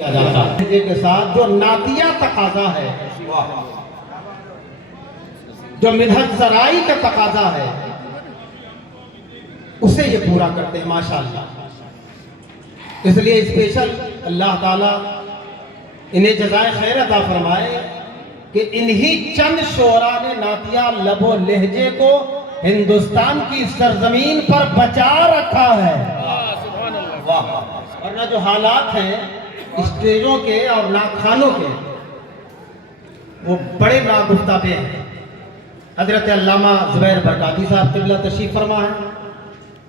کیا جاتا ہے کے ساتھ جو نعتیہ تقاضا ہے، جو مدحت سرائی کا تقاضا ہے، اسے یہ پورا کرتے ہیں ماشاءاللہ۔ اس لیے اسپیشل اللہ تعالیٰ انہیں جزائے خیر عطا فرمائے کہ انہی چند شعراء نے نعتیہ لب و لہجے کو ہندوستان کی سرزمین پر بچا رکھا ہے۔ ورنہ جو حالات ہیں اسٹیجوں کے اور ناخوانوں کے، وہ بڑے ناگفتہ پہ ہیں۔ حضرت علامہ زبیر برکاتی صاحب قبلہ تشریف فرما ہے،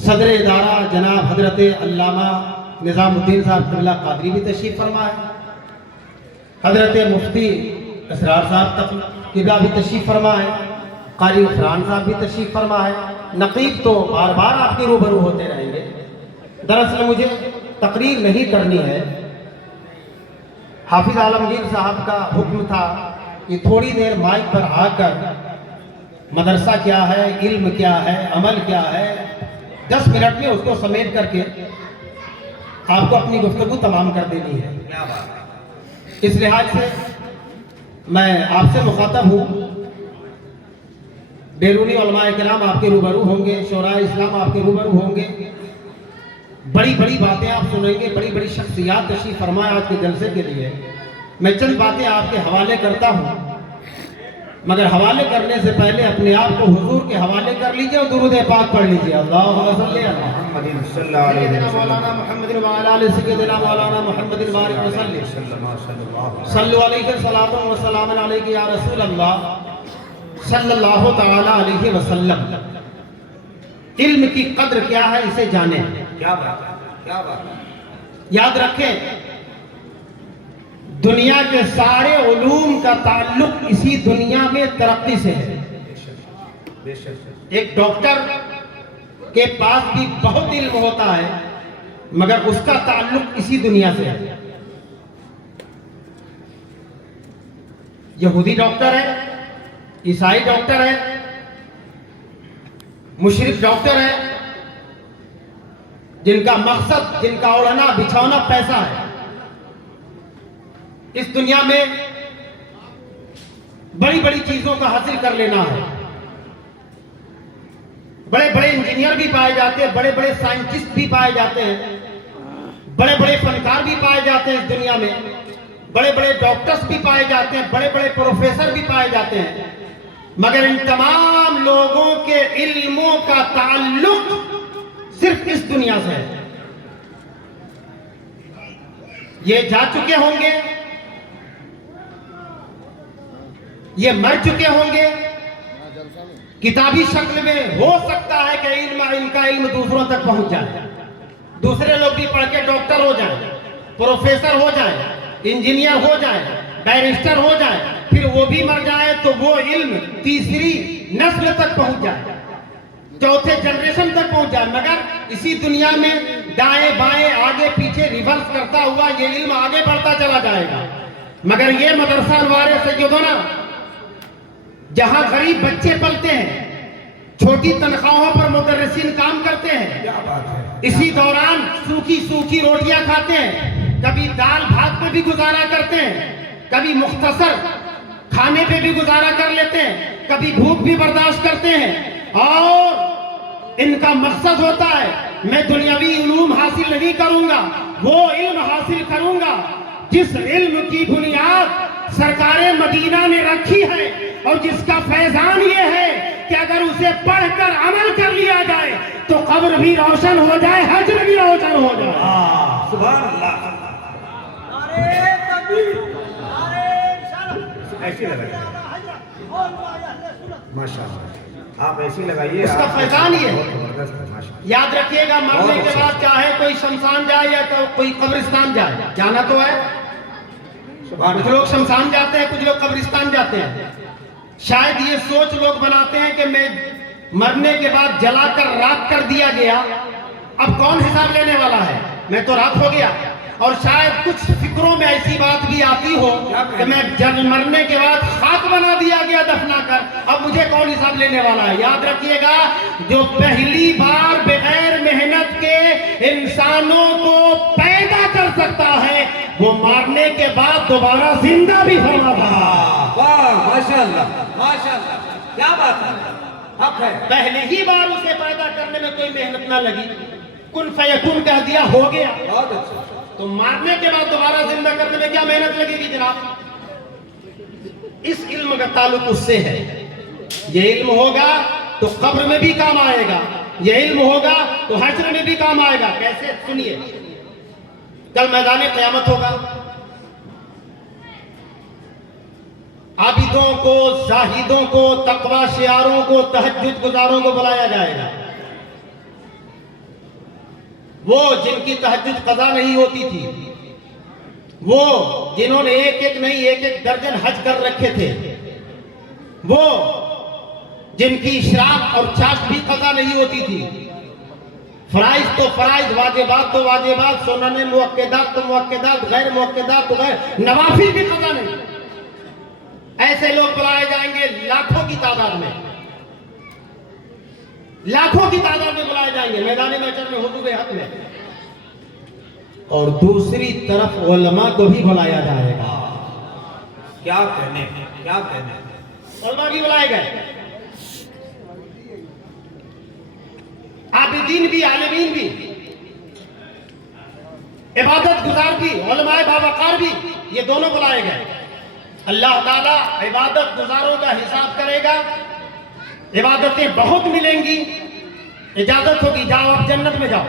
صدر ادارہ جناب حضرت علامہ نظام الدین صاحب قبلہ قادری بھی تشریف فرما ہے، حضرت مفتی اسرار صاحب قبلہ بھی تشریف فرما ہے، قاری عفران صاحب بھی تشریف فرما ہے۔ نقیب تو بار بار آپ کے روبرو ہوتے رہیں گے۔ دراصل مجھے تقریر نہیں کرنی ہے، حافظ عالمگیر صاحب کا حکم تھا کہ تھوڑی دیر مائک پر آ کر مدرسہ کیا ہے، علم کیا ہے، عمل کیا ہے، 10 منٹ میں اس کو سمیٹ کر کے آپ کو اپنی گفتگو تمام کر دینی ہے۔ اس لحاظ سے میں آپ سے مخاطب ہوں، بیرونی علماء کرام آپ کے روبرو ہوں گے، شعراء اسلام آپ کے روبرو ہوں گے، بڑی بڑی باتیں آپ سنیں گے، بڑی بڑی شخصیات تشریف فرمائے آج کے جلسے کے لیے۔ میں چند باتیں آپ کے حوالے کرتا ہوں، مگر حوالے کرنے سے پہلے اپنے آپ کو حضور کے حوالے کر لیجئے اور درود پاک پڑھ لیجئے۔ اللہم صلی علی محمد صلی اللہ علیہ وسلم مولانا محمد وعلی آل سیدنا مولانا محمد بارک وسلم صلو علیہ الصلاۃ والسلام علیک یا رسول اللہ صلی اللہ تعالی علیہ وسلم۔ علم کی قدر کیا ہے اسے جانیں۔ کیا بات ہے، کیا بات ہے۔ یاد رکھیں دنیا کے سارے علوم کا تعلق اسی دنیا میں ترقی سے ہے۔ ایک ڈاکٹر کے پاس بھی بہت علم ہوتا ہے مگر اس کا تعلق اسی دنیا سے ہے۔ یہودی ڈاکٹر ہے، عیسائی ڈاکٹر ہے، مشرک ڈاکٹر ہے، جن کا مقصد، جن کا اوڑھنا بچھونا پیسہ ہے۔ اس دنیا میں بڑی بڑی چیزوں کا حاصل کر لینا ہے۔ بڑے بڑے انجینئر بھی پائے جاتے ہیں، بڑے بڑے سائنٹسٹ بھی پائے جاتے ہیں، بڑے بڑے فنکار بھی پائے جاتے ہیں اس دنیا میں، بڑے بڑے ڈاکٹرز بھی پائے جاتے ہیں، بڑے بڑے پروفیسر بھی پائے جاتے ہیں، مگر ان تمام لوگوں کے علموں کا تعلق صرف اس دنیا سے ہے۔ یہ جا چکے ہوں گے، یہ مر چکے ہوں گے، کتابی شکل میں ہو سکتا ہے کہ ان کا علم دوسروں تک پہنچ جائے، دوسرے لوگ بھی پڑھ کے ڈاکٹر ہو جائیں، پروفیسر ہو جائیں، انجینئر ہو جائیں، بیرسٹر ہو جائیں، پھر وہ بھی مر جائے تو وہ علم تیسری نسل تک پہنچ جائے، چوتھے جنریشن تک پہنچ جائے، مگر اسی دنیا میں دائیں بائیں آگے پیچھے ریورس کرتا ہوا یہ علم آگے بڑھتا چلا جائے گا۔ مگر یہ مدرسہ انوار سیدنا جہاں غریب بچے پلتے ہیں، چھوٹی تنخواہوں پر مدرسین کام کرتے ہیں، اسی دوران سوکھی روٹیاں کھاتے ہیں، کبھی دال بھات پہ بھی گزارا کرتے ہیں، کبھی مختصر کھانے پہ بھی گزارا کر لیتے ہیں، کبھی بھوک بھی برداشت کرتے ہیں، اور ان کا مقصد ہوتا ہے میں دنیاوی علوم حاصل نہیں کروں گا، وہ علم حاصل کروں گا جس علم کی بنیاد سرکار مدینہ نے رکھی ہے، اور جس کا فیضان یہ ہے کہ اگر اسے پڑھ کر عمل کر لیا جائے تو قبر بھی روشن ہو جائے، حشر بھی روشن ہو جائے۔ سبحان اللہ۔ ایسی لگائیے ماشاءاللہ، آپ ایسی لگائیے، اس کا فیضان یہ ہے۔ یاد رکھیے گا مرنے کے بعد چاہے کوئی شمشان جائے یا کوئی قبرستان جائے، جانا تو ہے۔ کچھ لوگ شمشان جاتے ہیں، کچھ لوگ قبرستان جاتے ہیں۔ شاید یہ سوچ لوگ بناتے ہیں کہ میں مرنے کے بعد جلا کر راکھ کر دیا گیا، اب کون حساب لینے والا ہے، میں تو راکھ ہو گیا، اور شاید کچھ فکروں میں ایسی بات بھی آتی ہو کہ میں جب مرنے کے بعد خاک بنا دیا گیا دفنا کر، اب مجھے کون حساب لینے والا ہے؟ یاد رکھیے گا، جو پہلی بار بغیر محنت کے انسانوں کو پیدا کر سکتا ہے وہ مارنے کے بعد دوبارہ زندہ بھی فرماتا ہے۔ واہ ماشاءاللہ ماشاءاللہ، کیا بات ہے، حق ہے۔ پہلی ہی بار اسے پیدا کرنے میں کوئی محنت نہ لگی، کن فیکون کہہ دیا، ہو گیا۔ بہت اچھا۔ تو مارنے کے بعد دوبارہ زندہ کرنے میں کیا محنت لگے گی جناب؟ اس علم کا تعلق اس سے ہے۔ یہ علم ہوگا تو قبر میں بھی کام آئے گا، یہ علم ہوگا تو حشر میں بھی کام آئے گا۔ کیسے؟ سنیے، کل میدان قیامت ہوگا، عابدوں کو، زاہدوں کو، تقوی شیاروں کو، تہجد گزاروں کو بلایا جائے گا۔ وہ جن کی تہجد قضا نہیں ہوتی تھی، وہ جنہوں نے ایک ایک نہیں ایک ایک درجن حج کر رکھے تھے، وہ جن کی اشراق اور چاشت بھی قضا نہیں ہوتی تھی، فرائض تو فرائض، واجبات تو واجبات، سنن مؤکدات تو مؤکدات، غیر مؤکدات تو غیر، نوافل بھی قضا نہیں، ایسے لوگ بلائے جائیں گے لاکھوں کی تعداد میں، لاکھوں کی تعداد میں بلائے جائیں گے میدان محشر میں حضور حق میں۔ اور دوسری طرف علماء کو بھی بلایا جائے گا۔ کیا کہنے، کیا کہنے، علماء بھی بلائے گئے، عابدین بھی، عالمین بھی، عبادت گزار بھی، علماء باوقار بھی، یہ دونوں بلائے گئے۔ اللہ تعالیٰ عبادت گزاروں کا حساب کرے گا، عبادتیں بہت ملیں گی، اجازت ہوگی جاؤ اب جنت میں جاؤ،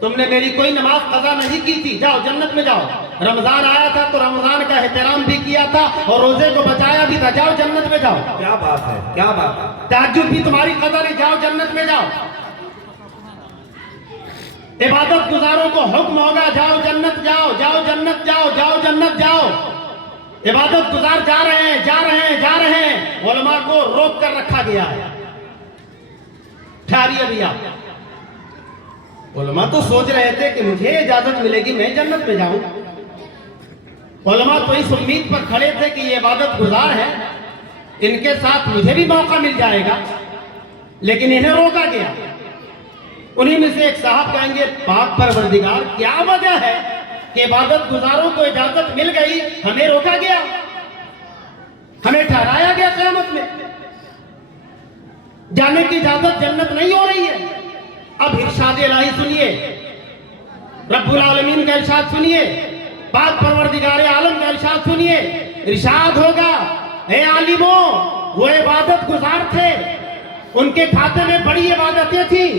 تم نے میری کوئی نماز قضا نہیں کی تھی، جاؤ جنت میں جاؤ، رمضان آیا تھا تو رمضان کا احترام بھی کیا تھا اور روزے کو بچایا بھی تھا، جاؤ جنت میں جاؤ، کیا بات ہے، کیا بات ہے۔ تہجد بھی تمہاری قضا نہیں، جاؤ جنت میں جاؤ، عبادت گزاروں کو حکم ہوگا جاؤ جنت جاؤ، جاؤ جنت جاؤ، جاؤ جنت جاؤ، عبادت گزار جا رہے ہیں جا رہے ہیں جا رہے ہیں، علماء کو روک کر رکھا گیا ہے، ٹھہریے ابھی آپ۔ علماء تو سوچ رہے تھے کہ مجھے اجازت ملے گی میں جنت میں جاؤں، علماء تو اس امید پر کھڑے تھے کہ یہ عبادت گزار ہے، ان کے ساتھ مجھے بھی موقع مل جائے گا، لیکن انہیں روکا گیا۔ انہی میں سے ایک صاحب کہیں گے پاک پروردگار کیا وجہ ہے کہ عبادت گزاروں کو اجازت مل گئی، ہمیں روکا گیا، ہمیں ٹھہرایا گیا قیامت میں، جانے کی اجازت جنت نہیں ہو رہی ہے۔ اب ارشاد الہی سنیے، رب العالمین کا ارشاد سنیے، پاک پروردگار عالم کا ارشاد سنیے، ارشاد ہوگا اے عالموں، وہ عبادت گزار تھے، ان کے کھاتے میں بڑی عبادتیں تھیں،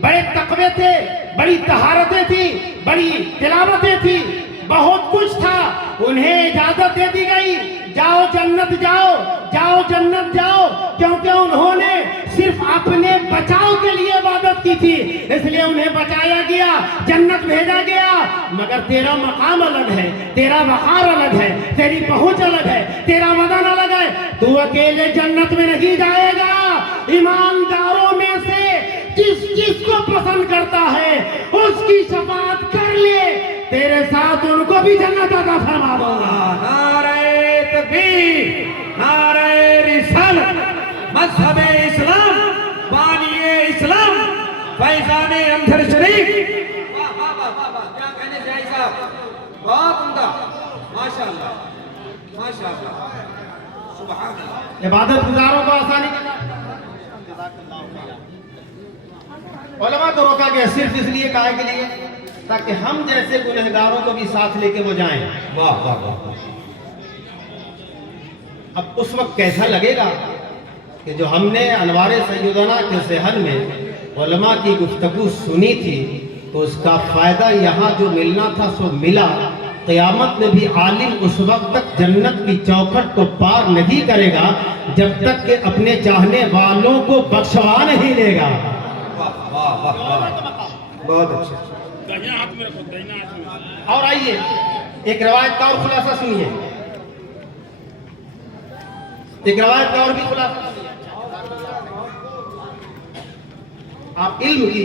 بڑے تقوی تھے، بڑی طہارتیں تھیں، بڑی تلاوتیں تھیں، بہت کچھ تھا، انہیں اجازت دے دی گئی جاؤ جنت جاؤ، جاؤ جنت جاؤ، کیونکہ انہوں نے صرف اپنے بچاؤ کے لیے عبادت کی تھی، اس لیے انہیں بچایا گیا، جنت بھیجا گیا۔ مگر تیرا مقام الگ ہے، تیرا وقار الگ ہے، تیری پہنچ الگ ہے، تیرا وزن الگ ہے، تو اکیلے جنت میں نہیں جائے گا۔ ایمانداروں میں سے جس کو پسند کرتا ہے اس کی شفاعت کر لے، تیرے ساتھ ان کو بھی جنت عطا فرما دوں گا۔ نعرہ تکبیر، نعرہ رسالت، مذہب اسلام، بانی اسلام، فیضان امجد شریف۔ واہ واہ واہ واہ، کیا کہنے سے آئی صاحب، بہت عمدہ، ماشاءاللہ ماشاءاللہ، سبحان اللہ۔ عبادت گزاروں کو آسانی کے علماء کو روکا گیا صرف اس لیے کہا کے لیے تاکہ ہم جیسے گنہگاروں کو بھی ساتھ لے کے وہ جائیں۔ واہ واہ واہ۔ اب اس وقت کیسا لگے گا کہ جو ہم نے انوار سیدنا کے صحن میں علماء کی گفتگو سنی تھی تو اس کا فائدہ یہاں جو ملنا تھا سو ملا، قیامت میں بھی عالم اس وقت تک جنت کی چوکھٹ کو پار نہیں کرے گا جب تک کہ اپنے چاہنے والوں کو بخشوا نہیں لے گا۔ واہ واہ واہ، بہت اچھا۔ اور آئیے ایک روایت کا اور خلاصہ سنیے، ایک روایت کا اور بھی خلاصہ سنیے۔ آپ علم کی